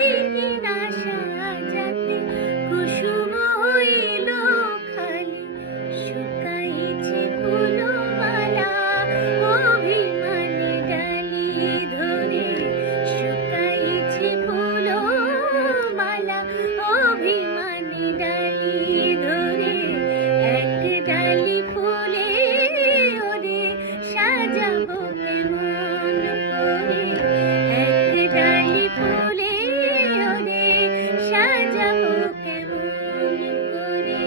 পারি কিনা সাজাতে, কুসুম হইল খালি, শুকাইছে ফুলমালা অভিমানী ডালি ধরে, শুকাইছে ফুলমালা অভিমানী ডালি ধরে। এক ডালি ফুলে ওরে সাজাবো কেমন করে, এক ডালি ফুলে ওরে সাজাবো কেমন করে।